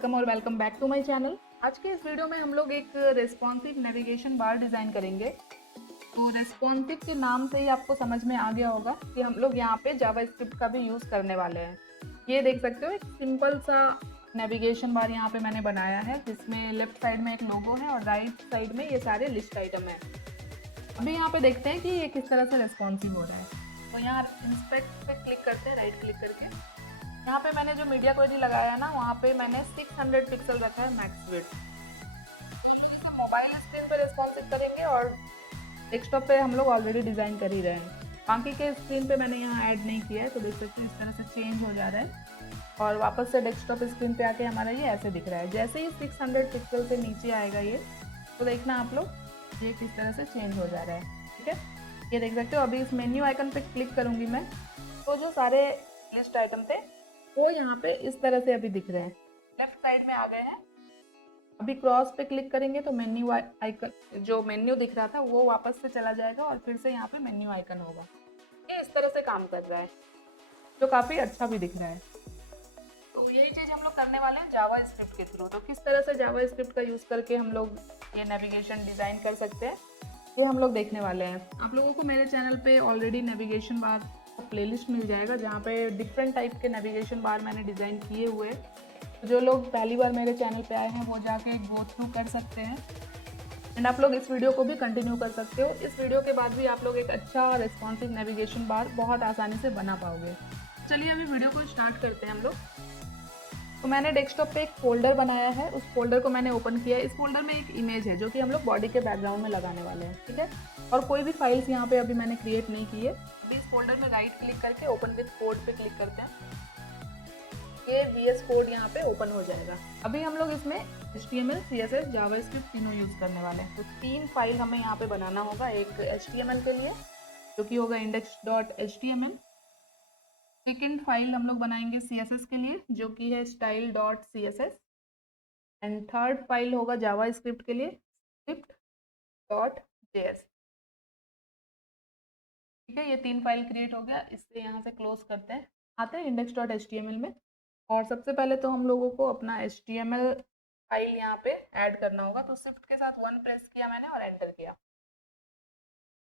Welcome और welcome back to my channel. आज के इस वीडियो में हम लोग एक रेस्पॉन्सिव नेविगेशन बार डिज़ाइन करेंगे। तो रेस्पॉन्सिव के नाम से ही आपको समझ में आ गया होगा कि हम लोग यहाँ पे जावास्क्रिप्ट का भी यूज़ करने वाले हैं। ये देख सकते हो एक सिंपल सा नेविगेशन बार यहाँ पे मैंने बनाया है, जिसमें लेफ्ट साइड में एक लोगो है और राइट साइड में ये सारे लिस्ट आइटम है। अभी यहाँ पे देखते हैं कि ये किस तरह से रेस्पॉन्सिव हो रहा है। तो यहाँ इंस्पेक्ट पे क्लिक करते हैं, राइट क्लिक करके यहाँ पे मैंने जो मीडिया क्वेरी लगाया है ना, वहाँ पे मैंने 600 पिक्सल रखा है मैक्स विड्थ। इसे मोबाइल स्क्रीन पे रेस्पॉन्सिव करेंगे और डेस्कटॉप पे हम लोग ऑलरेडी डिज़ाइन कर ही रहे हैं। बाकी के स्क्रीन पे मैंने यहाँ ऐड नहीं किया है, तो देख सकते हैं इस तरह से चेंज हो जा रहा है और वापस से डेस्कटॉप स्क्रीन पे आके हमारा ये ऐसे दिख रहा है। जैसे ही 600 पिक्सल से नीचे आएगा ये, तो देखना आप लोग ये किस तरह से चेंज हो जा रहा है। ठीक है, ये देख सकते हो। अभी इस मेन्यू आइकन पे क्लिक करूँगी मैं, तो जो सारे लिस्ट आइटम थे वो यहाँ पे इस तरह से अभी दिख रहे हैं, लेफ्ट साइड में आ गए हैं। अभी क्रॉस पे क्लिक करेंगे तो मेन्यू आइकन, जो मेन्यू दिख रहा था वो वापस से चला जाएगा और फिर से यहाँ पे मेन्यू आइकन होगा। ये इस तरह से काम कर रहा है, जो काफ़ी अच्छा भी दिख रहा है। तो यही चीज़ हम लोग करने वाले हैं जावा स्क्रिप्ट के थ्रू। तो किस तरह से जावा स्क्रिप्ट का यूज़ करके हम लोग ये नेविगेशन डिज़ाइन कर सकते हैं, वो हम लोग देखने वाले हैं। आप लोगों को मेरे चैनल पे ऑलरेडी नेविगेशन बार प्लेलिस्ट मिल जाएगा, जहाँ पे डिफरेंट टाइप के नेविगेशन बार मैंने डिज़ाइन किए हुए। जो लोग पहली बार मेरे चैनल पे आए हैं वो जाके गो थ्रू कर सकते हैं एंड आप लोग इस वीडियो को भी कंटिन्यू कर सकते हो। इस वीडियो के बाद भी आप लोग एक अच्छा रिस्पॉन्सिव नेविगेशन बार बहुत आसानी से बना पाओगे। चलिए अभी वीडियो को स्टार्ट करते हैं हम लोग। तो मैंने डेस्कटॉप पे एक फोल्डर बनाया है, उस फोल्डर को मैंने ओपन किया है। इस फोल्डर में एक इमेज है जो कि हम लोग बॉडी के बैकग्राउंड में लगाने वाले हैं। ठीक है, और कोई भी फाइल्स यहाँ पे अभी मैंने क्रिएट नहीं की है। अभी इस फोल्डर में राइट क्लिक करके ओपन विद कोड पे क्लिक करते हैं। ये VS कोड यहाँ पे ओपन हो जाएगा। अभी हम लोग इसमें HTML, CSS, जावास्क्रिप्ट तीनों यूज़ करने वाले हैं। तो 3 फाइल हमें यहाँ पे बनाना होगा। एक HTML के लिए जो कि होगा index.html। सेकेंड फाइल हम लोग बनाएंगे CSS के लिए जो कि है style.css। एंड थर्ड फाइल होगा जावास्क्रिप्ट के लिए script.js। ठीक है, ये 3 फाइल क्रिएट हो गया। इससे यहाँ से क्लोज करते हैं, आते हैं index.html में। और सबसे पहले तो हम लोगों को अपना HTML फाइल यहाँ पे ऐड करना होगा। तो शिफ्ट के साथ 1 प्रेस किया मैंने और एंटर किया।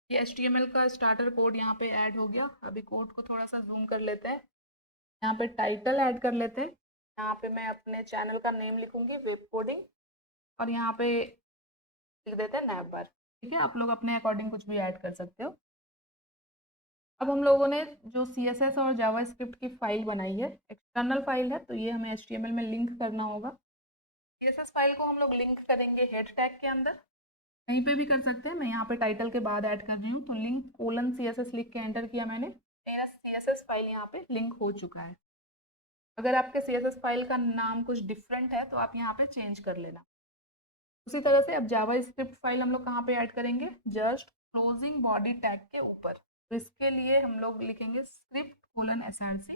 ये HTML का स्टार्टर कोड यहाँ पे ऐड हो गया। अभी कोड को थोड़ा सा जूम कर लेते हैं, यहाँ पे टाइटल ऐड कर लेते हैं। यहाँ पे मैं अपने चैनल का नेम लिखूंगी, वेब कोडिंग, और यहाँ पे लिख देते हैं नैव बार। ठीक है, आप लोग अपने अकॉर्डिंग कुछ भी ऐड कर सकते हो। अब हम लोगों ने जो CSS और जावास्क्रिप्ट की फाइल बनाई है, एक्सटर्नल फाइल है, तो ये हमें HTML में लिंक करना होगा। CSS फाइल को हम लोग लिंक करेंगे हेड टैग के अंदर, कहीं पे भी कर सकते हैं। मैं यहाँ पे टाइटल के बाद ऐड कर रही हूँ, तो लिंक CSS लिख के एंटर किया मैंने। मेरा CSS फाइल यहाँ पे लिंक हो चुका है। अगर आपके CSS फाइल का नाम कुछ डिफरेंट है तो आप यहाँ पे चेंज कर लेना। उसी तरह से अब जावास्क्रिप्ट फाइल हम लोग कहाँ पे ऐड करेंगे, जस्ट क्लोजिंग बॉडी टैग के ऊपर। तो इसके लिए हम लोग लिखेंगे script:src।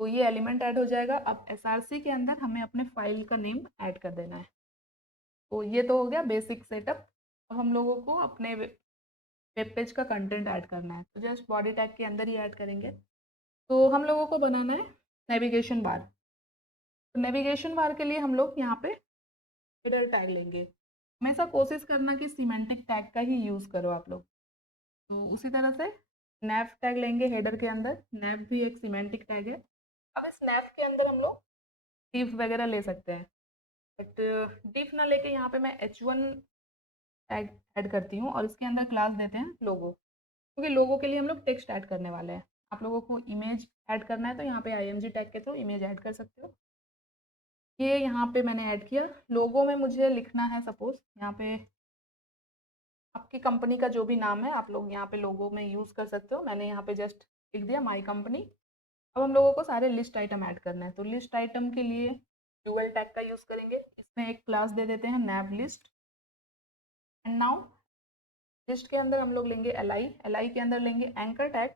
तो ये एलिमेंट ऐड हो जाएगा। अब src के अंदर हमें अपने फाइल का नेम ऐड कर देना है। तो ये तो हो गया बेसिक सेटअप। अब हम लोगों को अपने वेब पेज का कंटेंट ऐड करना है, तो जस्ट बॉडी टैग के अंदर ही ऐड करेंगे। तो हम लोगों को बनाना है नेविगेशन बार। तो नेविगेशन बार के लिए हम लोग यहाँ पे हेडर टैग लेंगे। हमेशा कोशिश करना कि सिमेंटिक टैग का ही यूज़ करो आप लोग। तो उसी तरह से नैव टैग लेंगे हेडर के अंदर। नैव भी एक सिमेंटिक टैग है। अब इस नैव के अंदर हम लोग div वगैरह ले सकते हैं, बट div ना लेके यहाँ पे मैं h1 टैग ऐड करती हूँ और इसके अंदर क्लास देते हैं लोगो, क्योंकि लोगो के लिए हम लोग टेक्स्ट ऐड करने वाले हैं। आप लोगों को इमेज ऐड करना है तो यहाँ पे img टैग के थ्रू इमेज ऐड कर सकते हो। ये यहाँ पे मैंने ऐड किया। लोगो में मुझे लिखना है, सपोज यहाँ पे आपकी कंपनी का जो भी नाम है आप लोग यहाँ पे लोगो में यूज़ कर सकते हो। मैंने यहाँ पे जस्ट लिख दिया माई कंपनी। अब हम लोगों को सारे लिस्ट आइटम ऐड करना है। तो लिस्ट आइटम के लिए ड्यूअल टैग का यूज़ करेंगे। इसमें एक क्लास दे देते हैं नैव लिस्ट। एंड नाउ लिस्ट के अंदर हम लोग लेंगे li के अंदर लेंगे एंकर टैग।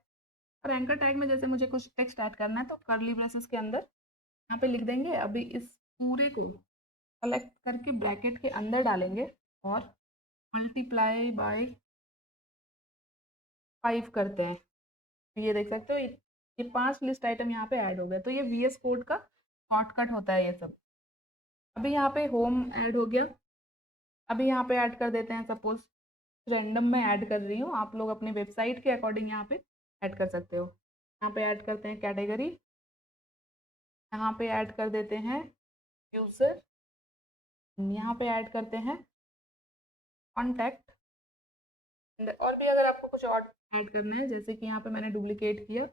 और एंकर टैग में जैसे मुझे कुछ टेक्स्ट ऐड करना है तो कर्ली ब्रेसेस के अंदर यहाँ पे लिख देंगे। अभी इस पूरे को सेलेक्ट करके ब्रैकेट के अंदर डालेंगे और मल्टीप्लाई बाय 5 करते हैं। तो ये देख सकते हो, ये 5 लिस्ट आइटम यहाँ पे ऐड हो गए। तो ये VS कोड का शॉर्टकट होता है ये सब। अभी यहाँ पे होम ऐड हो गया। अभी यहाँ पे ऐड कर देते हैं, सपोज रैंडम में ऐड कर रही हूँ, आप लोग अपनी वेबसाइट के अकॉर्डिंग यहाँ पे ऐड कर सकते हो। यहाँ पे ऐड करते हैं कैटेगरी, यहाँ पे ऐड कर देते हैं यूज़र, यहाँ पे ऐड करते हैं कॉन्टैक्ट। और भी अगर आपको कुछ और ऐड करना है, जैसे कि यहाँ पे मैंने डुप्लीकेट किया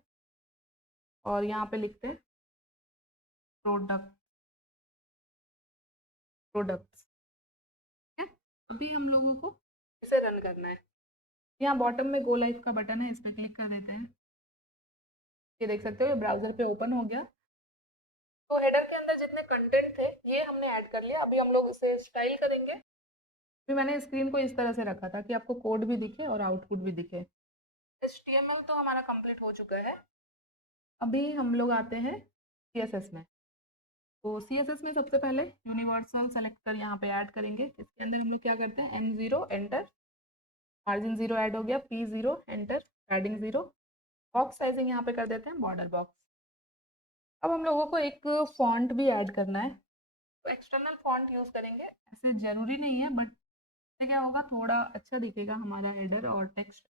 और यहाँ पे लिखते हैं प्रोडक्ट्स। ठीक है, अभी हम लोगों को इसे रन करना है। यहाँ बॉटम में गो लाइव का बटन है, इस पर क्लिक कर देते हैं। ये देख सकते हो ये ब्राउजर पे ओपन हो गया। तो हेडर के अंदर जितने कंटेंट थे ये हमने ऐड कर लिया। अभी हम लोग इसे स्टाइल करेंगे। अभी मैंने स्क्रीन को इस तरह से रखा था कि आपको कोड भी दिखे और आउटपुट भी दिखे। HTML तो हमारा कंप्लीट हो चुका है। अभी हम लोग आते हैं CSS में। तो CSS में सबसे पहले यूनिवर्सल सेलेक्टर यहाँ पे ऐड करेंगे। इसके अंदर हम लोग क्या करते हैं, N0 एंटर, मार्जिन 0 ऐड हो गया, P0 enter, padding 0, box sizing यहाँ पे कर देते हैं बॉर्डर बॉक्स। अब हम लोगों को एक फॉन्ट भी ऐड करना है, तो एक्सटर्नल फॉन्ट यूज़ करेंगे। ऐसे ज़रूरी नहीं है, बट इससे क्या होगा, थोड़ा अच्छा दिखेगा हमारा हेडर और टेक्स्ट।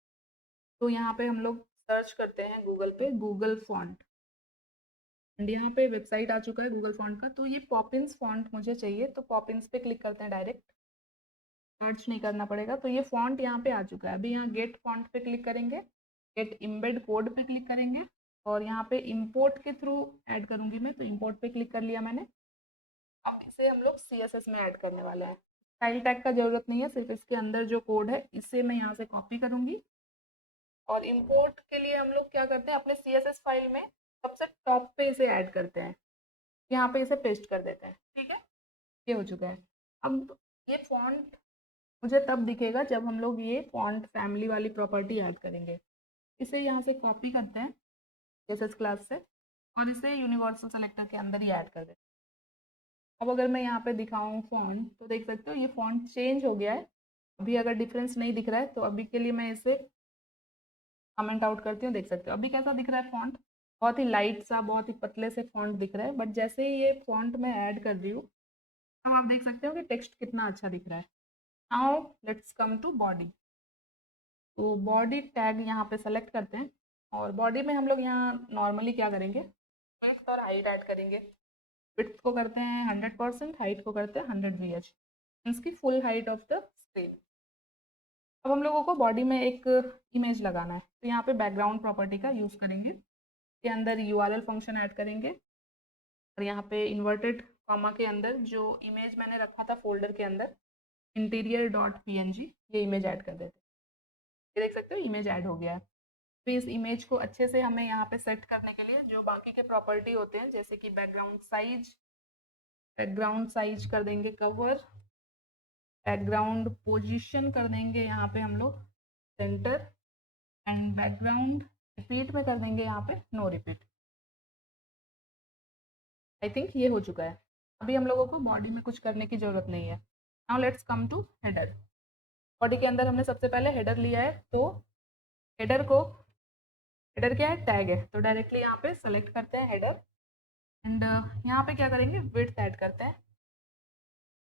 तो यहाँ पे हम लोग सर्च करते हैं गूगल पे गूगल फॉन्ट, एंड यहाँ पे वेबसाइट आ चुका है गूगल फॉन्ट का। तो ये पॉपिंस फॉन्ट मुझे चाहिए, तो पॉपिंस पे क्लिक करते हैं, डायरेक्ट सर्च नहीं करना पड़ेगा। तो ये फॉन्ट यहाँ पे आ चुका है। अभी यहाँ गेट फॉन्ट पे क्लिक करेंगे, गेट इम्बेड कोड पे क्लिक करेंगे, और यहाँ पे इंपोर्ट के थ्रू ऐड करूँगी मैं, तो इंपोर्ट पे क्लिक कर लिया मैंने। अब इसे हम लोग CSS में ऐड करने वाले हैं। स्टाइल टैग का ज़रूरत नहीं है, सिर्फ इसके अंदर जो कोड है इसे मैं यहाँ से कॉपी करूँगी, और इंपोर्ट के लिए हम लोग क्या करते हैं, अपने CSS फाइल में सबसे टॉप पे इसे ऐड करते हैं, यहाँ पे इसे पेस्ट कर देते हैं। ठीक है, ये हो चुका है। अब ये फॉन्ट मुझे तब दिखेगा जब हम लोग ये फॉन्ट फैमिली वाली प्रॉपर्टी ऐड करेंगे। इसे यहाँ से कॉपी करते हैं CSS क्लास से, और इसे यूनिवर्सल सेलेक्टर के अंदर ही ऐड कर देते हैं। अब अगर मैं यहाँ पे दिखाऊँ फॉन्ट, तो देख सकते हो ये फॉन्ट चेंज हो गया है। अभी अगर डिफरेंस नहीं दिख रहा है, तो अभी के लिए मैं इसे कमेंट आउट करती हूँ। देख सकते हो अभी कैसा दिख रहा है फॉन्ट, बहुत ही लाइट सा, बहुत ही पतले से फॉन्ट दिख रहा है। बट जैसे ही ये फॉन्ट मैं ऐड कर रही हूँ, तो आप देख सकते हो कि टेक्स्ट कितना अच्छा दिख रहा है। Now let's come to body. तो बॉडी टैग यहाँ पे सेलेक्ट करते हैं, और बॉडी में हम लोग यहाँ नॉर्मली क्या करेंगे, विड्थ और हाइट ऐड करेंगे। विड्थ को करते हैं 100%, हाइट को करते हैं 100 VH, इसकी full height of the screen. अब हम लोगों को बॉडी में एक इमेज लगाना है, तो यहाँ पे बैकग्राउंड प्रॉपर्टी का यूज़ करेंगे। के अंदर URL फंक्शन ऐड करेंगे, और यहाँ पे इन्वर्टेड कॉमा के अंदर जो इमेज मैंने रखा था फोल्डर के अंदर, interior.png, ये इमेज ऐड कर देते हैं। ये देख सकते हो इमेज ऐड हो गया है। तो इस इमेज को अच्छे से हमें यहाँ पे सेट करने के लिए जो बाकी के प्रॉपर्टी होते हैं, जैसे कि बैकग्राउंड साइज कर देंगे कवर, बैकग्राउंड पोजीशन कर देंगे यहाँ पे हम लोग सेंटर, एंड बैकग्राउंड रिपीट में कर देंगे यहाँ पे नो रिपीट। आई थिंक ये हो चुका है। अभी हम लोगों को बॉडी में कुछ करने की ज़रूरत नहीं है। Now let's come to header. Body के अंदर हमने सबसे पहले हेडर लिया है, तो हेडर को, हेडर क्या है, टैग है, तो डायरेक्टली यहाँ पे सेलेक्ट करते हैं हेडर, एंड यहाँ पे क्या करेंगे, विड्थ ऐड करते हैं।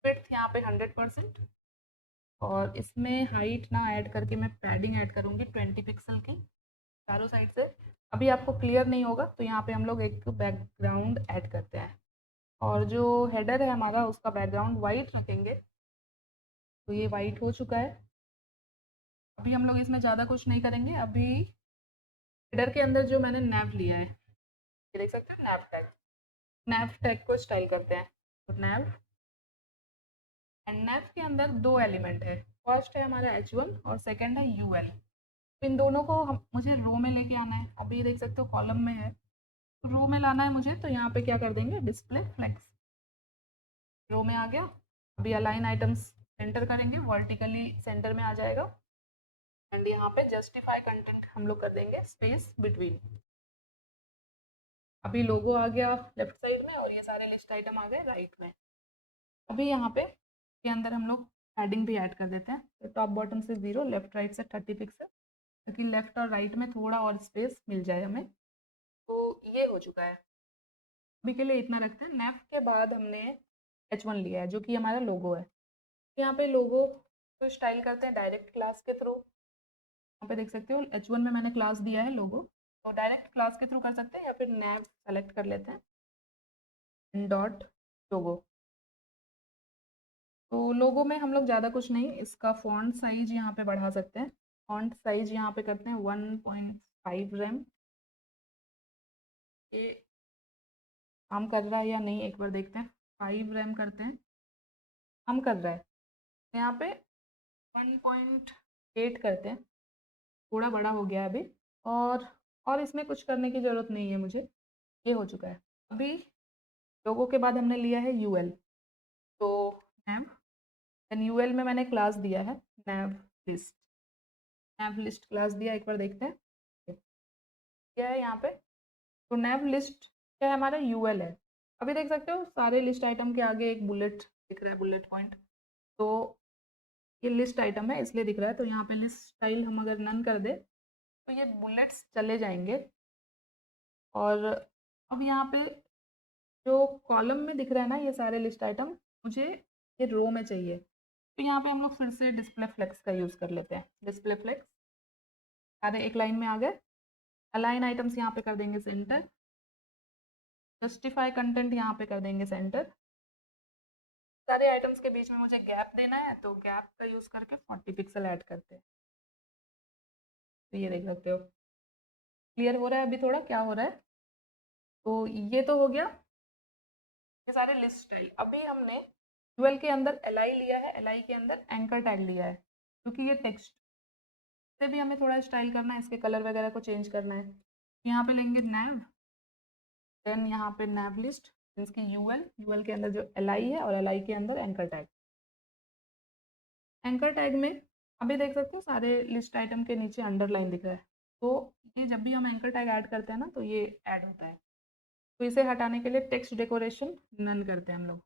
विड्थ यहाँ पे 100%, और इसमें हाइट ना ऐड करके मैं पैडिंग ऐड करूँगी 20 पिक्सल की चारों साइड से। अभी आपको क्लियर नहीं होगा, तो यहाँ पे हम लोग एक बैकग्राउंड ऐड करते हैं, और जो हेडर है हमारा उसका बैकग्राउंड वाइट रखेंगे। तो ये वाइट हो चुका है। अभी हम लोग इसमें ज़्यादा कुछ नहीं करेंगे। अभी हेडर के अंदर जो मैंने नैव लिया है, ये देख सकते हैं नैव टैग को स्टाइल करते हैं। तो नैव, एंड नैव के अंदर दो एलिमेंट है, फर्स्ट है हमारा H1 और सेकंड है UL। तो इन दोनों को मुझे रो में लेके आना है। अभी देख सकते हो कॉलम में है, तो रो में लाना है मुझे, तो यहाँ पे क्या कर देंगे, डिस्प्ले फ्लेक्स, रो में आ गया। अभी अलाइन आइटम्स सेंटर करेंगे, वर्टिकली सेंटर में आ जाएगा, एंड यहाँ पे जस्टिफाई कंटेंट हम लोग कर देंगे स्पेस बिटवीन। अभी लोगो आ गया लेफ्ट साइड में, और ये सारे लिस्ट आइटम आ गए राइट में। अभी यहाँ पे के अंदर हम लोग पैडिंग भी ऐड कर देते हैं, तो टॉप बॉटम से 0, लेफ्ट राइट से 30 पिक्सल, ताकि लेफ्ट और राइट में थोड़ा और स्पेस मिल जाए हमें। तो ये हो चुका है। अभी के लिए इतना रखते हैं। नेव के बाद हमने H1 लिया है जो कि हमारा लोगो है। यहाँ पे लोगो को स्टाइल करते हैं डायरेक्ट क्लास के थ्रू। यहाँ पे देख सकते हो H1 में मैंने क्लास दिया है लोगो, तो डायरेक्ट क्लास के थ्रू कर सकते हैं या फिर नेव सेलेक्ट कर लेते हैं डॉट लोगो। तो लोगो में हम लोग ज़्यादा कुछ नहीं, इसका फॉन्ट साइज यहाँ पे बढ़ा सकते हैं। फॉन्ट साइज यहाँ पे करते हैं 1.5 रैम। ये काम कर रहा है या नहीं एक बार देखते हैं। 5 रैम करते हैं, काम कर रहा है। तो यहाँ पे 1.8 करते हैं, थोड़ा बड़ा हो गया है अभी। और इसमें कुछ करने की ज़रूरत नहीं है मुझे, ये हो चुका है। अभी लोगो के बाद हमने लिया है यूएल, तो नेव देन यूएल में मैंने क्लास दिया है नेव लिस्ट। नेव लिस्ट क्लास दिया, एक बार देखते हैं क्या है यहाँ पे। तो नेव लिस्ट क्या है हमारा, यूएल है। अभी देख सकते हो सारे लिस्ट आइटम के आगे एक बुलेट दिख रहा है, बुलेट पॉइंट। तो ये लिस्ट आइटम है इसलिए दिख रहा है। तो यहाँ पे लिस्ट स्टाइल हम अगर नन कर दे तो ये बुलेट्स चले जाएंगे। और अब यहाँ पे जो कॉलम में दिख रहा है ना ये सारे लिस्ट आइटम, मुझे ये रो में चाहिए। तो यहाँ पे हम लोग फिर से डिस्प्ले फ्लेक्स का यूज़ कर लेते हैं। डिस्प्ले फ्लेक्स सारे एक लाइन में आ गए। अलाइन आइटम्स यहाँ पे कर देंगे सेंटर। जस्टिफाई कंटेंट यहाँ पे कर देंगे सेंटर। सारे आइटम्स के बीच में मुझे गैप देना है, तो गैप का यूज़ करके 40 पिक्सल ऐड करते हैं। तो ये देख सकते हो क्लियर हो रहा है। अभी थोड़ा क्या हो रहा है, तो ये तो हो गया ये सारे लिस्ट स्टाइल। अभी हमने यूएल के अंदर एलआई लिया है, एलआई के अंदर एंकर टैग लिया है क्योंकि ये टेक्स्ट से भी हमें थोड़ा स्टाइल करना है, इसके कलर वगैरह को चेंज करना है। यहाँ पे लेंगे नेव, देन यहाँ पे नेव लिस्ट, इसकी यूएल, यूएल के अंदर जो एलआई है और एलआई के अंदर एंकर टैग। एंकर टैग में अभी देख सकते हो सारे लिस्ट आइटम के नीचे अंडरलाइन दिख रहा है। तो ये जब भी हम एंकर टैग ऐड करते हैं ना तो ये ऐड होता है। तो इसे हटाने के लिए टेक्स्ट डेकोरेशन नन करते हैं हम लोग।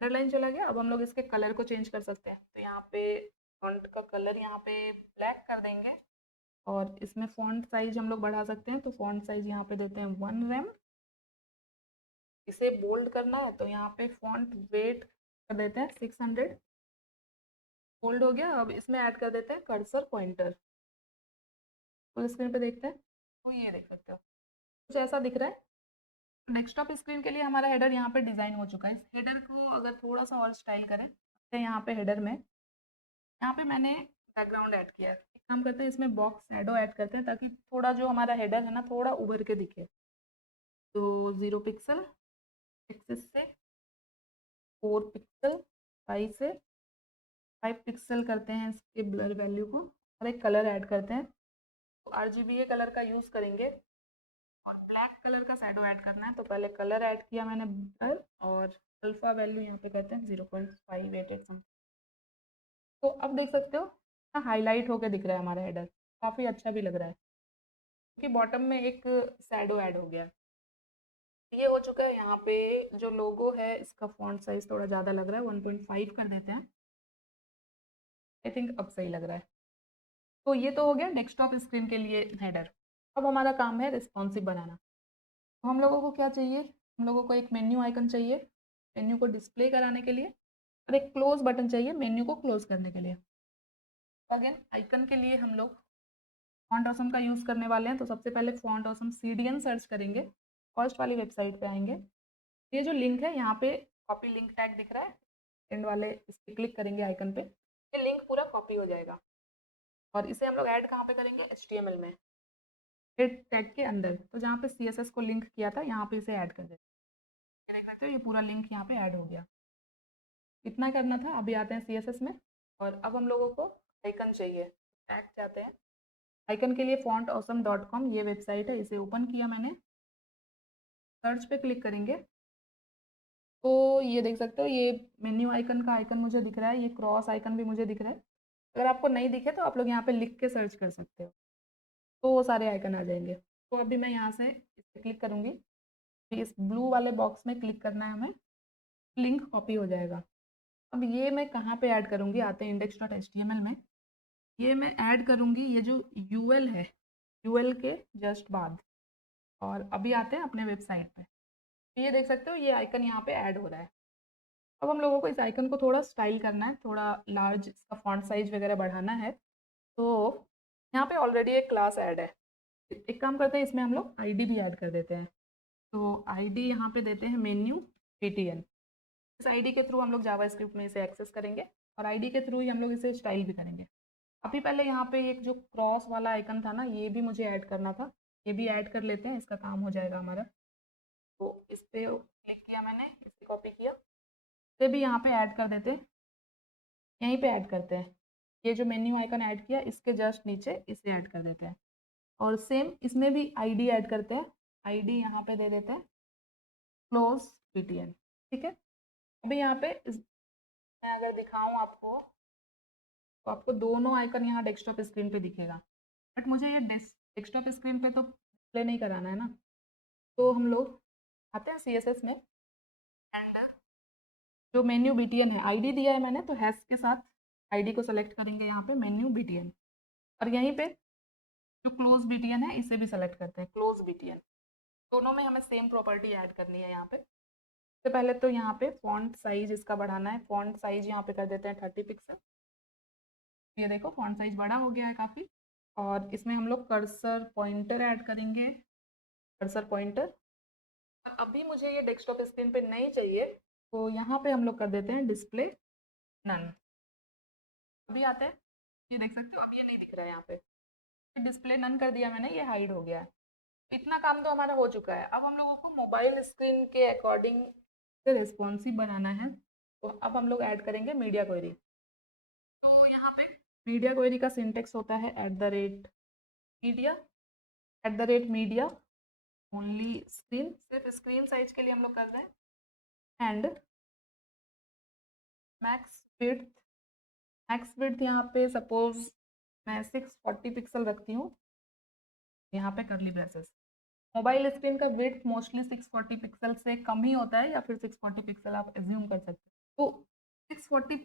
अंडरलाइन चला गया। अब हम लोग इसके कलर को चेंज कर सकते हैं। तो यहाँ पे फॉन्ट का कलर यहाँ पे ब्लैक कर देंगे और इसमें फॉन्ट साइज हम लोग बढ़ा सकते हैं। तो फॉन्ट साइज यहाँ पे देते हैं 1 रैम। इसे बोल्ड करना है तो यहाँ पे फॉन्ट वेट कर देते हैं 600। बोल्ड हो गया। अब इसमें ऐड कर देते हैं कर्सर पॉइंटर। फुल स्क्रीन पे देखते हैं तो ये देख सकते हो कुछ ऐसा दिख रहा है। डेस्कटॉप स्क्रीन के लिए हमारा हेडर यहाँ पे डिज़ाइन हो चुका है। इस हेडर को अगर थोड़ा सा और स्टाइल करें तो यहाँ पे हेडर में यहाँ पे मैंने बैकग्राउंड ऐड किया है। एक काम करते हैं इसमें बॉक्स शैडो ऐड करते हैं ताकि थोड़ा जो हमारा हेडर है ना थोड़ा उभर के दिखे। तो 0 पिक्सल, एक्सेस से 4 पिक्सल, 5 से 5 पिक्सल करते हैं इसके ब्लर वैल्यू को और एक कलर ऐड करते हैं। तो RGBA कलर का यूज़ करेंगे और ब्लैक कलर का शैडो ऐड करना है। तो पहले कलर ऐड किया मैंने ब्लर और अल्फ़ा वैल्यू यहाँ पे करते हैं 0.588 समथिंग। तो अब देख सकते हो हाईलाइट होके दिख रहा है हमारा हेडर, काफ़ी अच्छा भी लग रहा है क्योंकि बॉटम में एक शैडो ऐड हो गया। ये हो चुका है। यहाँ पे जो लोगो है इसका फॉन्ट साइज थोड़ा ज़्यादा लग रहा है, 1.5 कर देते हैं। आई थिंक अब सही लग रहा है। तो ये तो हो गया डेस्कटॉप स्क्रीन के लिए हेडर। अब हमारा काम है रिस्पॉन्सिव बनाना। तो हम लोगों को क्या चाहिए, हम लोगों को एक मेन्यू आइकन चाहिए मेन्यू को डिस्प्ले कराने के लिए, और एक क्लोज बटन चाहिए मेन्यू को क्लोज करने के लिए। अगेन आइकन के लिए हम लोग फॉन्ट ऑसम का यूज़ करने वाले हैं। तो सबसे पहले फॉन्ट ऑसम CDN सर्च करेंगे, फर्स्ट वाली वेबसाइट पे आएंगे। ये जो लिंक है यहाँ पे कॉपी लिंक टैग दिख रहा है एंड वाले, इस पर क्लिक करेंगे आइकन पे, ये लिंक पूरा कॉपी हो जाएगा। और इसे हम लोग ऐड कहाँ पे करेंगे, HTML में हेड टैग के अंदर। तो जहाँ पे CSS को लिंक किया था यहाँ पे इसे ऐड कर देते हैं। देख सकते हो ये पूरा लिंक यहाँ पे ऐड हो गया। इतना करना था। अभी आते हैं CSS में और अब हम लोगों को आइकन चाहिए, टैग चाहते हैं। आइकन के लिए fontawesome.com ये वेबसाइट है, इसे ओपन किया मैंने। सर्च पे क्लिक करेंगे तो ये देख सकते हो ये मेन्यू आइकन का आइकन मुझे दिख रहा है, ये क्रॉस आइकन भी मुझे दिख रहा है। अगर आपको नहीं दिखे तो आप लोग यहाँ पे लिख के सर्च कर सकते हो, तो वो सारे आइकन आ जाएंगे। तो अभी मैं यहाँ से इस पर क्लिक करूँगी, इस ब्लू वाले बॉक्स में क्लिक करना है हमें, लिंक कॉपी हो जाएगा। अब ये मैं कहाँ पे ऐड करूँगी, आते हैं index.html में। ये मैं ऐड करूँगी ये जो UL है, UL के जस्ट बाद। और अभी आते हैं अपने वेबसाइट पे। तो ये देख सकते हो ये आइकन यहाँ पे ऐड हो रहा है। अब हम लोगों को इस आइकन को थोड़ा स्टाइल करना है, थोड़ा लार्ज इसका फॉन्ट साइज वगैरह बढ़ाना है। तो यहाँ पे ऑलरेडी एक क्लास ऐड है। एक काम करते हैं, इसमें हम लोग आईडी भी ऐड कर देते हैं। तो आईडी यहाँ पे देते हैं मेन्यू ptn। इस आईडी के थ्रू हम लोग जावास्क्रिप्ट में इसे एक्सेस करेंगे और आईडी के थ्रू ही हम लोग इसे स्टाइल भी करेंगे। अभी पहले यहाँ पे एक जो क्रॉस वाला आइकन था ना, ये भी मुझे ऐड करना था। ये भी ऐड कर लेते हैं, इसका काम हो जाएगा हमारा। तो इस पे क्लिक किया मैंने, इसे कॉपी किया, इसे भी यहाँ पे ऐड कर देते हैं, यहीं पे ऐड करते हैं। ये जो मेन्यू आइकन ऐड किया इसके जस्ट नीचे इसे ऐड कर देते हैं और सेम इसमें भी आईडी ऐड करते हैं। आईडी यहाँ पे दे देते हैं क्लोज ptn। ठीक है। अभी यहाँ पे मैं अगर दिखाऊँ आपको तो आपको दोनों आइकन यहाँ डेस्कटॉप स्क्रीन पे दिखेगा, बट मुझे ये डेस्कटॉप स्क्रीन पे तो डिस्प्ले नहीं कराना है ना। तो हम लोग आते हैं CSS में एंड जो मेन्यू btn है, आईडी दिया है मैंने तो हैश के साथ आईडी को सेलेक्ट करेंगे यहाँ पे मेन्यू btn, और यहीं पे जो क्लोज btn है इसे भी सेलेक्ट करते हैं क्लोज btn। दोनों में हमें सेम प्रॉपर्टी ऐड करनी है यहाँ पे। सबसे पहले तो यहाँ पे फॉन्ट साइज इसका बढ़ाना है। फॉन्ट साइज यहाँ पे कर देते हैं 30 पिक्सल। ये देखो फॉन्ट साइज बड़ा हो गया है काफ़ी। और इसमें हम लोग कर्सर पॉइंटर ऐड करेंगे, कर्सर पॉइंटर। अभी मुझे ये डेस्कटॉप स्क्रीन पे नहीं चाहिए, तो यहाँ पे हम लोग कर देते हैं डिस्प्ले नन। अभी आते हैं, ये देख सकते हो अब ये नहीं दिख रहा है यहाँ पे, डिस्प्ले नन कर दिया मैंने, ये हाइड हो गया है। इतना काम तो हमारा हो चुका है। अब हम लोगों को मोबाइल स्क्रीन के अकॉर्डिंग से रिस्पॉन्सिव बनाना है। तो अब हम लोग ऐड करेंगे मीडिया क्वेरी। तो यहाँ पे मीडिया क्वेरी का सिंटेक्स होता है @मीडिया, @मीडिया ओनली स्क्रीन, सिर्फ स्क्रीन साइज के लिए हम लोग कर रहे हैं। And max width, max width यहाँ पे सपोज मैं 640 पिक्सल रखती हूँ, यहाँ पे करली ब्रेसेस। मोबाइल स्क्रीन का विड्थ मोस्टली 640 पिक्सल से कम ही होता है, या फिर 640 पिक्सल आप एज्यूम कर सकते हैं। तो 640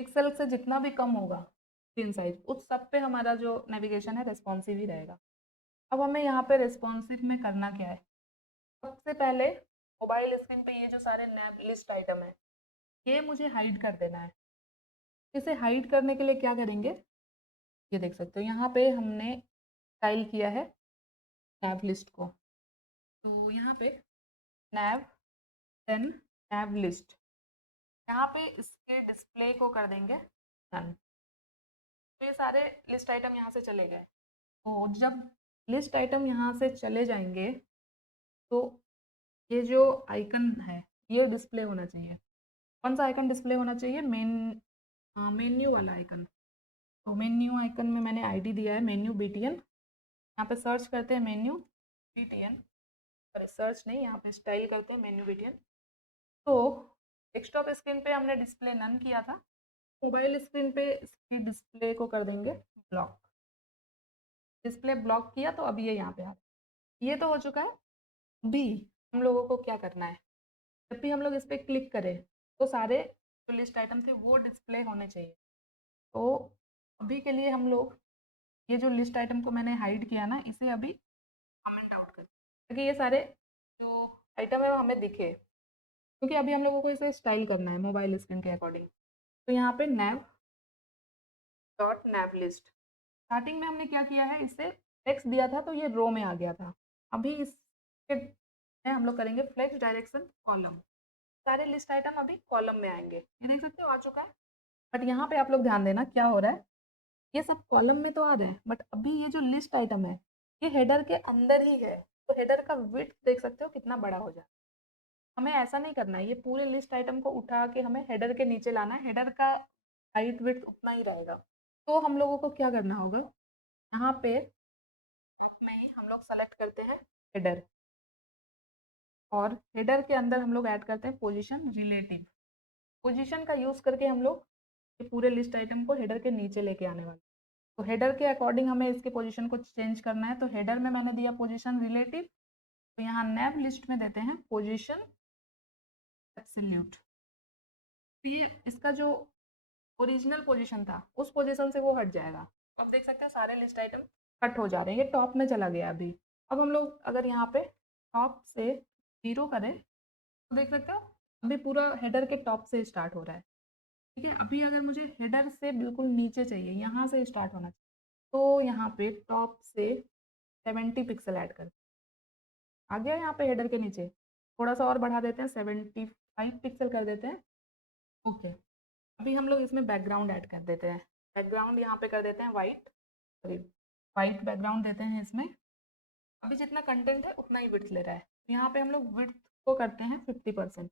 पिक्सल से जितना भी कम होगा स्क्रीन साइज, उस सब पे हमारा जो नेविगेशन है रिस्पॉन्सिव ही रहेगा। अब हमें यहाँ पे रिस्पॉन्सिव में करना क्या है, सबसे पहले मोबाइल स्क्रीन पे ये जो सारे नैव लिस्ट आइटम है ये मुझे हाइड कर देना है। इसे हाइड करने के लिए क्या करेंगे, ये देख सकते हो यहाँ पे हमने स्टाइल किया है नैव लिस्ट को। तो यहाँ पे नैव देन नैव लिस्ट, यहाँ पे इसके डिस्प्ले को कर देंगे नन। तो ये सारे लिस्ट आइटम यहाँ से चले गए। तो जब लिस्ट आइटम यहाँ से चले जाएंगे तो ये जो आइकन है ये डिस्प्ले होना चाहिए। कौन सा आइकन डिस्प्ले होना चाहिए, मेन्यू वाला आइकन। तो मेन्यू आइकन में मैंने आईडी दिया है मेन्यू btn। यहाँ पे सर्च करते हैं मेन्यू btn, और सर्च नहीं, यहाँ पे स्टाइल करते हैं मेन्यू btn। तो डेस्कटॉप स्क्रीन पे हमने डिस्प्ले नन किया था, मोबाइल स्क्रीन पे इसकी डिस्प्ले को कर देंगे ब्लॉक। डिस्प्ले ब्लॉक किया तो अब ये यहाँ पे आ ये तो हो चुका है। अभी हम लोगों को क्या करना है, जब भी हम लोग इस पर क्लिक करें तो सारे जो लिस्ट आइटम थे वो डिस्प्ले होने चाहिए। तो अभी के लिए हम लोग ये जो लिस्ट आइटम को मैंने हाइड किया ना, इसे अभी कमेंट आउट कर ताकि ये सारे जो आइटम है वो हमें दिखे, क्योंकि अभी हम लोगों को इसे स्टाइल करना है मोबाइल स्क्रीन के अकॉर्डिंग। तो यहाँ पे नैव डॉट नैव लिस्ट, स्टार्टिंग में हमने क्या किया है, इसे टेक्स्ट दिया था तो ये रो में आ गया था। अभी इसके हम लोग करेंगे फ्लेक्स डायरेक्शन कॉलम, सारे लिस्ट आइटम अभी कॉलम में आएंगे। ये देख सकते हो आ चुका है। बट यहाँ पे आप लोग ध्यान देना क्या हो रहा है, ये सब कॉलम में तो आ रहा है बट अभी ये जो लिस्ट आइटम है ये हेडर के अंदर ही है। तो हेडर का विड्थ देख सकते हो कितना बड़ा हो जाए। हमें ऐसा नहीं करना है, ये पूरे लिस्ट आइटम को उठा के हमें हेडर के नीचे लाना है, हेडर का हाइट विड्थ उतना ही रहेगा। तो हम लोगों को क्या करना होगा, यहाँ पे में ही हम लोग सेलेक्ट करते हैं हेडर, और हेडर के अंदर हम लोग ऐड करते हैं पोजीशन रिलेटिव। पोजीशन का यूज़ करके हम लोग ये पूरे लिस्ट आइटम को हेडर के नीचे लेके आने वाले। तो हेडर के अकॉर्डिंग हमें इसके पोजीशन को चेंज करना है। तो हेडर में मैंने दिया पोजीशन रिलेटिव, तो यहाँ नैव लिस्ट में देते हैं पोजीशन एब्सोल्यूट। तो ये इसका जो ओरिजिनल पोजीशन था उस पोजीशन से वो हट जाएगा। अब देख सकते हैं सारे लिस्ट आइटम कट हो जा रहे हैं, ये टॉप में चला गया अभी। अब हम लोग अगर यहाँ पे टॉप से 0 करें तो देख सकते हो अभी पूरा हेडर के टॉप से स्टार्ट हो रहा है। ठीक है, अभी अगर मुझे हेडर से बिल्कुल नीचे चाहिए, यहाँ से स्टार्ट होना चाहिए, तो यहाँ पे टॉप से 70 पिक्सल ऐड कर, आ गया यहाँ पे हेडर के नीचे। थोड़ा सा और बढ़ा देते हैं, 75 पिक्सल कर देते हैं। ओके, अभी हम लोग इसमें बैकग्राउंड ऐड कर देते हैं। बैकग्राउंड यहाँ पे कर देते हैं वाइट, सॉरी वाइट बैकग्राउंड देते हैं इसमें। अभी जितना कंटेंट है उतना ही विड्थ ले रहा है, यहाँ पे हम लोग विड्थ को करते हैं 50%।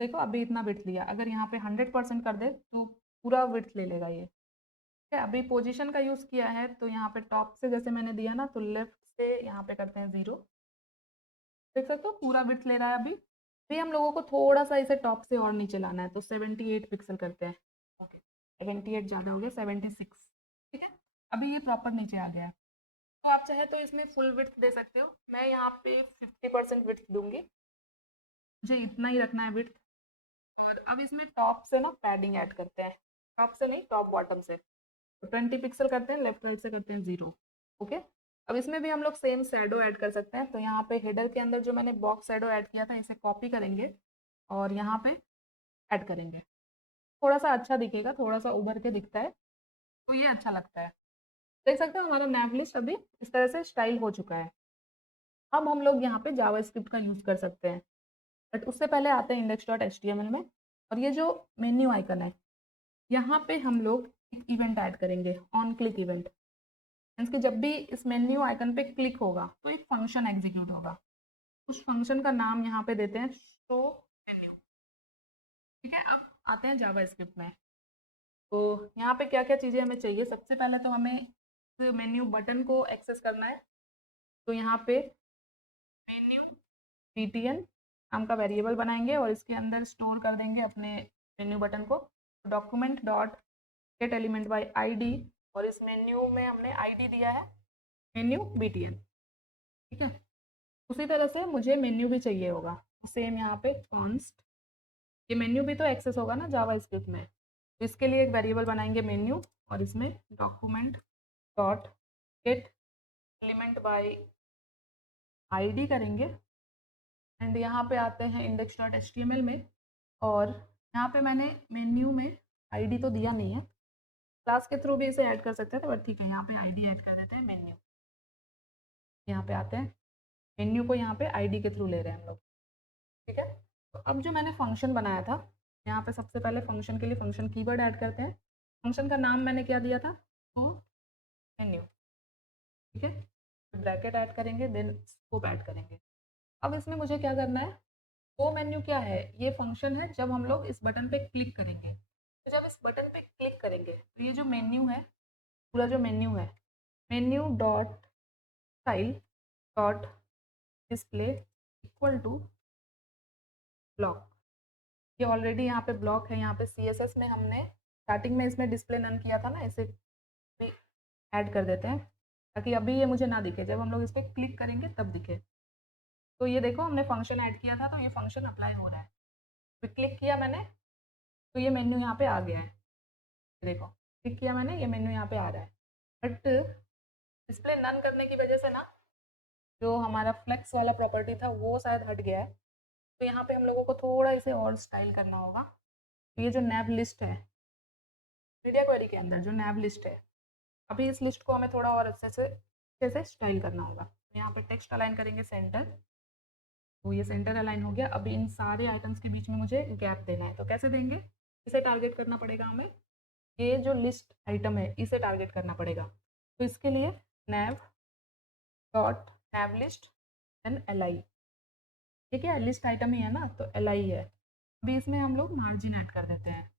देखो अभी इतना विड्थ लिया, अगर यहाँ पे 100% कर दे तो पूरा विड्थ ले लेगा ये। ठीक है, अभी पोजीशन का यूज़ किया है तो यहाँ पे टॉप से जैसे मैंने दिया ना, तो लेफ्ट से यहाँ पे करते हैं 0। देख सकते हो पूरा विड्थ ले रहा है। अभी हम लोगों को थोड़ा सा इसे टॉप से और नीचे लाना है, तो 78 पिक्सल करते हैं। ओके, 78 ज़्यादा हो गया, 76। ठीक है, अभी ये प्रॉपर नीचे आ गया है। तो आप चाहे तो इसमें फुल विड्थ दे सकते हो, मैं यहाँ पे 50% विड्थ दूंगी, मुझे इतना ही रखना है विड्थ। और अब इसमें टॉप से ना पैडिंग ऐड करते हैं, टॉप से नहीं टॉप बॉटम से, तो 20 पिक्सल करते हैं, लेफ्ट राइट से करते हैं 0। ओके, अब इसमें भी हम लोग सेम शैडो ऐड कर सकते हैं, तो यहाँ पे हेडर के अंदर जो मैंने बॉक्स शैडो ऐड किया था इसे कॉपी करेंगे और यहाँ पे ऐड करेंगे। थोड़ा सा अच्छा दिखेगा, थोड़ा सा उभर के दिखता है, तो ये अच्छा लगता है। देख सकते हो हमारा नैव लिस्ट अभी इस तरह से स्टाइल हो चुका है। अब हम लोग यहाँ पे जावास्क्रिप्ट का यूज़ कर सकते हैं, बट उससे पहले आते हैं index.html में। और ये जो मेन्यू आइकन है, यहाँ पे हम लोग एक इवेंट ऐड करेंगे, ऑन क्लिक इवेंट। मीन्स कि जब भी इस मेन्यू आइकन पे क्लिक होगा तो एक फंक्शन एग्जीक्यूट होगा, उस फंक्शन का नाम यहाँ पे देते हैं शो मेन्यू। ठीक है, अब आते हैं जावास्क्रिप्ट में। तो यहाँ पे क्या क्या चीज़ें हमें चाहिए, सबसे पहले तो हमें मेन्यू बटन को एक्सेस करना है, तो यहाँ पे मेन्यू btn नाम का वेरिएबल बनाएंगे और इसके अंदर स्टोर कर देंगे अपने मेन्यू बटन को। Document dot gate element by ID, और इस मेन्यू में हमने आईडी दिया है मेन्यू btn। ठीक है, उसी तरह से मुझे मेन्यू भी चाहिए होगा, सेम यहाँ पे कॉन्स्ट, ये मेन्यू भी तो एक्सेस होगा ना जावास्क्रिप्ट में, तो इसके लिए एक वेरिएबल बनाएंगे मेन्यू, और इसमें document dot gate element by ID करेंगे। एंड यहाँ पे आते हैं index.html में, और यहाँ पे मैंने मेन्यू में आईडी तो दिया नहीं है, क्लास के थ्रू भी इसे ऐड कर सकते थे, बट ठीक है यहाँ पे आईडी ऐड कर देते हैं मेन्यू। यहाँ पे आते हैं, मेन्यू को यहाँ पे आईडी के थ्रू ले रहे हैं हम लोग। ठीक है, तो अब जो मैंने फंक्शन बनाया था, यहाँ पे सबसे पहले फंक्शन के लिए फंक्शन कीवर्ड ऐड करते हैं। फंक्शन का नाम मैंने क्या दिया था, तो मेन्यू। ठीक है, ब्रैकेट ऐड करेंगे, देन स्कोप ऐड करेंगे। अब इसमें मुझे क्या करना है, वो मेन्यू क्या है, ये फंक्शन है जब हम लोग इस बटन पे क्लिक करेंगे। तो जब इस बटन पे क्लिक करेंगे तो ये जो मेन्यू है, पूरा जो मेन्यू है, menu dot style dot display equal to block, ये ऑलरेडी यहाँ पे ब्लॉक है। यहाँ पे CSS में हमने स्टार्टिंग में इसमें डिस्प्ले नन किया था ना, इसे भी ऐड कर देते हैं ताकि अभी ये मुझे ना दिखे, जब हम लोग इस पर क्लिक करेंगे तब दिखे। तो ये देखो हमने फंक्शन ऐड किया था, तो ये फंक्शन अप्लाई हो रहा है। फिर क्लिक किया मैंने तो ये मेन्यू यहाँ पे आ गया है, देखो क्लिक किया मैंने, ये मेन्यू यहाँ पे आ रहा है। बट डिस्प्ले नन करने की वजह से ना, जो हमारा फ्लेक्स वाला प्रॉपर्टी था वो शायद हट गया है, तो यहाँ पे हम लोगों को थोड़ा इसे और स्टाइल करना होगा। तो ये जो नैब लिस्ट है, मीडिया क्वेरी के अंदर जो नैब लिस्ट है, अभी इस लिस्ट को हमें थोड़ा और अच्छे से स्टाइल करना होगा। तो यहाँ पे टेक्स्ट अलाइन करेंगे सेंटर, तो ये सेंटर अलाइन हो गया। अभी इन सारे आइटम्स के बीच में मुझे गैप देना है, तो कैसे देंगे, इसे टारगेट करना पड़ेगा हमें, ये जो लिस्ट आइटम है इसे टारगेट करना पड़ेगा। तो इसके लिए नैव डॉट नैव लिस्ट देन li, ठीक है लिस्ट आइटम ही है ना, तो li है। अभी इसमें हम लोग मार्जिन ऐड कर देते हैं,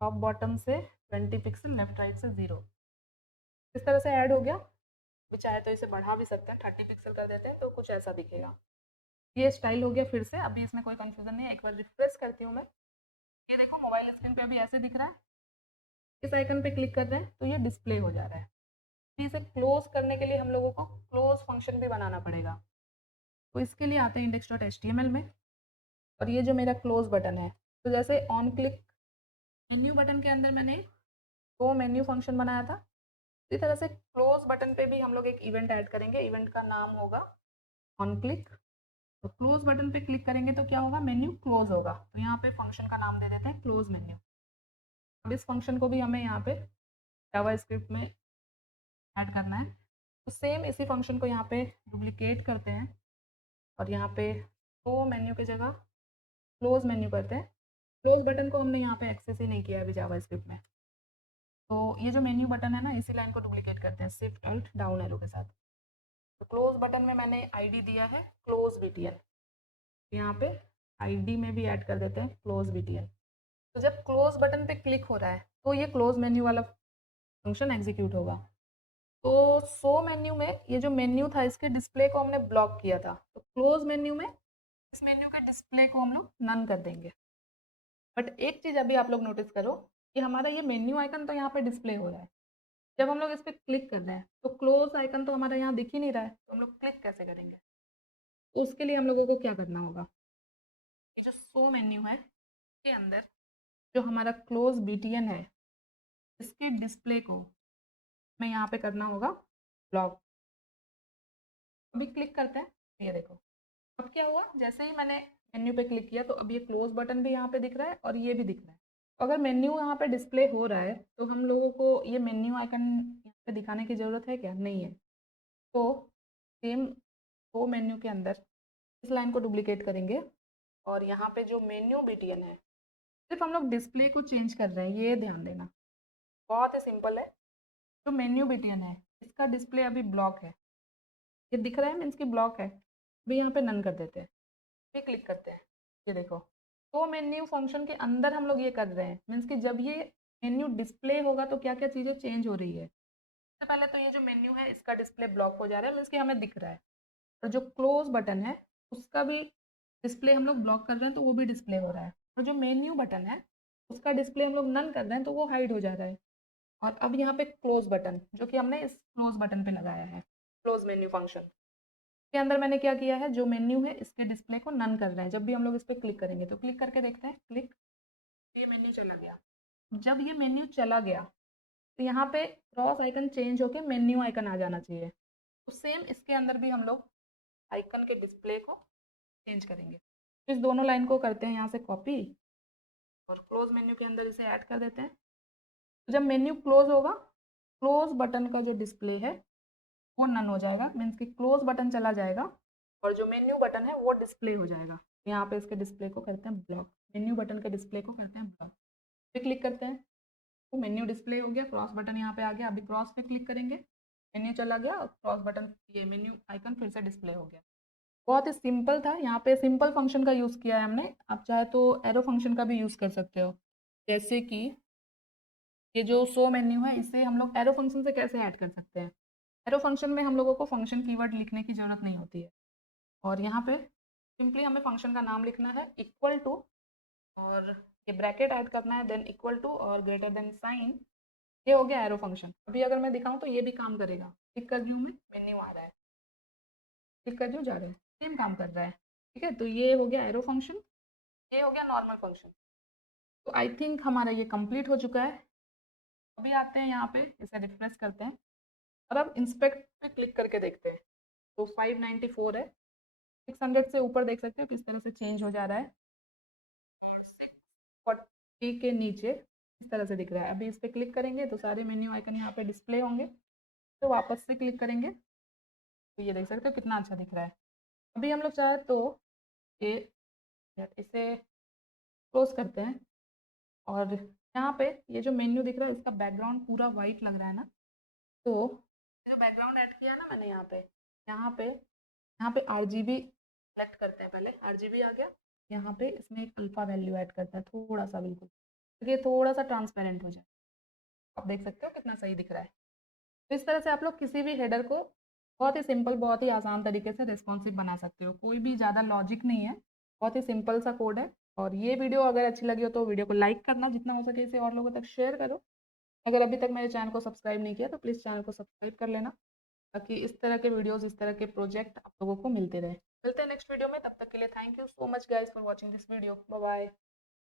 टॉप बॉटम से 20 पिक्सल, लेफ्ट राइट से 0। इस तरह से ऐड हो गया। अभी चाहे तो इसे बढ़ा भी सकते हैं, 30 पिक्सल कर देते हैं तो कुछ ऐसा दिखेगा। ये स्टाइल हो गया फिर से, अभी इसमें कोई कंफ्यूजन नहीं है। एक बार रिफ्रेश करती हूँ मैं, ये देखो मोबाइल स्क्रीन पे अभी ऐसे दिख रहा है, इस आइकन पे क्लिक कर रहे हैं तो ये डिस्प्ले हो जा रहा है। इसे क्लोज करने के लिए हम लोगों को क्लोज फंक्शन भी बनाना पड़ेगा, तो इसके लिए आते हैं index.html में। और ये जो मेरा क्लोज बटन है, तो जैसे ऑन क्लिक मेन्यू बटन के अंदर मैंने दो मेन्यू फंक्शन बनाया था, इसी तरह से क्लोज बटन पे भी हम लोग एक इवेंट ऐड करेंगे। इवेंट का नाम होगा ऑन क्लिक, तो क्लोज बटन पे क्लिक करेंगे तो क्या होगा, मेन्यू क्लोज होगा। तो यहाँ पे फंक्शन का नाम दे देते हैं क्लोज मेन्यू। अब इस फंक्शन को भी हमें यहाँ पे जावास्क्रिप्ट में ऐड करना है। तो सेम इसी फंक्शन को यहाँ पे डुप्लीकेट करते हैं और यहाँ पे शो मेन्यू की जगह क्लोज मेन्यू करते हैं। क्लोज बटन को हमने यहाँ पे एक्सेस ही नहीं किया अभी जावास्क्रिप्ट में। तो ये जो मेन्यू बटन है ना, इसी लाइन को डुप्लीकेट करते हैं शिफ्ट अल्ट डाउन एरो के साथ। तो क्लोज बटन में मैंने आईडी दिया है क्लोज बीटीएन, यहाँ पे आईडी में भी ऐड कर देते हैं क्लोज बीटीएन। तो जब क्लोज बटन पे क्लिक हो रहा है तो ये क्लोज मेन्यू वाला फंक्शन एग्जीक्यूट होगा। तो शो मेन्यू में ये जो मेन्यू था इसके डिस्प्ले को हमने ब्लॉक किया था, तो क्लोज मेन्यू में इस मेन्यू के डिस्प्ले को हम लोग नन कर देंगे। बट एक चीज़ अभी आप लोग नोटिस करो कि हमारा ये मेन्यू आइकन तो यहाँ पे डिस्प्ले हो रहा है। जब हम लोग इस पर क्लिक कर रहे हैं तो क्लोज आइकन तो हमारा यहाँ दिख ही नहीं रहा है, तो हम लोग क्लिक कैसे करेंगे? तो उसके लिए हम लोगों को क्या करना होगा, ये जो शो मेन्यू है के अंदर जो हमारा क्लोज बीटीएन है इसके डिस्प्ले को हमें यहाँ पे करना होगा ब्लॉक। अभी क्लिक करते हैं, ये देखो अब क्या हुआ, जैसे ही मैंने मेन्यू पे क्लिक किया तो अब ये क्लोज बटन भी यहाँ पे दिख रहा है और ये भी दिख रहा है। तो अगर मेन्यू यहाँ पे डिस्प्ले हो रहा है तो हम लोगों को ये मेन्यू आइकन यहाँ पे दिखाने की ज़रूरत है क्या? नहीं है। तो सेम वो मेन्यू के अंदर इस लाइन को डुप्लीकेट करेंगे और यहाँ पे जो मेन्यू बीटीएन है सिर्फ हम लोग डिस्प्ले को चेंज कर रहे हैं, ये ध्यान देना। बहुत ही सिंपल है। जो मेन्यू बीटीएन है इसका डिस्प्ले अभी ब्लॉक है, ये दिख रहा है मीन्स की ब्लॉक है। अभी यहाँ पे नन कर देते हैं, फिर क्लिक करते हैं, ये देखो तो मेन्यू फंक्शन के अंदर हम लोग ये कर रहे हैं मीन्स कि जब ये मेन्यू डिस्प्ले होगा तो क्या क्या चीज़ें चेंज हो रही है। सबसे पहले तो ये जो मेन्यू है इसका डिस्प्ले ब्लॉक हो जा रहा है मीन्स कि हमें दिख रहा है, और जो क्लोज बटन है उसका भी डिस्प्ले हम लोग ब्लॉक कर रहे हैं तो वो भी डिस्प्ले हो रहा है, और जो मेन्यू बटन है उसका डिस्प्ले हम लोग नन कर रहे हैं तो वो हाइड हो जा रहा है। और अब यहाँ पे क्लोज बटन जो कि हमने इस क्लोज बटन पे लगाया है, क्लोज मेन्यू फंक्शन के अंदर मैंने क्या किया है, जो मेन्यू है इसके डिस्प्ले को नन कर रहे हैं। जब भी हम लोग इस पर क्लिक करेंगे तो क्लिक करके देखते हैं, क्लिक, ये मेन्यू चला गया। जब ये मेन्यू चला गया तो यहाँ पे क्रॉस आइकन चेंज होके मेन्यू आइकन आ जाना चाहिए। तो सेम इसके अंदर भी हम लोग आइकन के डिस्प्ले को चेंज करेंगे। तो इस दोनों लाइन को करते हैं यहाँ से कॉपी और क्लोज मेन्यू के अंदर इसे ऐड कर देते हैं। तो जब मेन्यू क्लोज होगा क्लोज बटन का जो डिस्प्ले है वो नन हो जाएगा, मीन्स कि क्लोज बटन चला जाएगा और जो मेन्यू बटन है वो डिस्प्ले हो जाएगा। यहाँ पे इसके डिस्प्ले को करते हैं ब्लॉक, मेन्यू बटन के डिस्प्ले को करते हैं ब्लॉक। फिर क्लिक करते हैं तो मेन्यू डिस्प्ले हो गया, क्रॉस बटन यहाँ पे आ गया। अभी क्रॉस पे क्लिक करेंगे, मेन्यू चला गया और क्रॉस बटन ये मेन्यू आइकन फिर से डिस्प्ले हो गया। बहुत ही सिंपल था, यहाँ पे सिंपल फंक्शन का यूज़ किया है हमने। आप चाहे तो एरो फंक्शन का भी यूज़ कर सकते हो, जैसे कि ये जो शो मेन्यू है इसे हम लोग एरो फंक्शन से कैसे ऐड कर सकते हैं। एरो फंक्शन में हम लोगों को फंक्शन कीवर्ड लिखने की ज़रूरत नहीं होती है, और यहाँ पे सिंपली हमें फंक्शन का नाम लिखना है इक्वल टू, और ये ब्रैकेट ऐड करना है, देन इक्वल टू और ग्रेटर देन साइन। ये हो गया एरो फंक्शन। अभी अगर मैं दिखाऊं तो ये भी काम करेगा। क्लिक कर रही हूँ मैं, मेन्यू आ रहा है, क्लिक कर रही हूँ जा रहा है, सेम काम कर रहा है। ठीक है, तो ये हो गया एरो फंक्शन, ये हो गया नॉर्मल फंक्शन। तो आई थिंक हमारा ये कंप्लीट हो चुका है। अभी आते हैं यहाँ पे, इसे रिफ्रेश करते हैं और अब इंस्पेक्ट पे क्लिक करके देखते हैं। तो 594 है, 600 से ऊपर देख सकते हो किस तरह से चेंज हो जा रहा है। 640 के नीचे इस तरह से दिख रहा है। अभी इस पर क्लिक करेंगे तो सारे मेन्यू आइकन यहाँ पे डिस्प्ले होंगे। तो वापस से क्लिक करेंगे तो ये देख सकते हो कितना अच्छा दिख रहा है। अभी हम लोग चाहे तो ये इसे क्लोज करते हैं, और यहाँ पे ये जो मेन्यू दिख रहा है इसका बैकग्राउंड पूरा वाइट लग रहा है ना, तो जो बैकग्राउंड ऐड किया ना मैंने यहाँ पे RGB सेलेक्ट करते हैं। पहले RGB आ गया, यहाँ पे इसमें एक अल्फा वैल्यू ऐड करता है थोड़ा सा, बिल्कुल क्योंकि ये थोड़ा सा ट्रांसपेरेंट हो जाए। आप देख सकते हो कितना सही दिख रहा है। तो इस तरह से आप लोग किसी भी हेडर को बहुत ही सिंपल, बहुत ही आसान तरीके से रिस्पॉन्सिव बना सकते हो। कोई भी ज़्यादा लॉजिक नहीं है, बहुत ही सिंपल सा कोड है। और ये वीडियो अगर अच्छी लगी हो तो वीडियो को लाइक करना, जितना हो सके इसे और लोगों तक शेयर करो। अगर अभी तक मेरे चैनल को सब्सक्राइब नहीं किया तो प्लीज़ चैनल को सब्सक्राइब कर लेना, ताकि इस तरह के वीडियोस, इस तरह के प्रोजेक्ट आप लोगों को मिलते रहे। मिलते हैं नेक्स्ट वीडियो में, तब तक के लिए thank you so much guys for watching this video. Bye bye.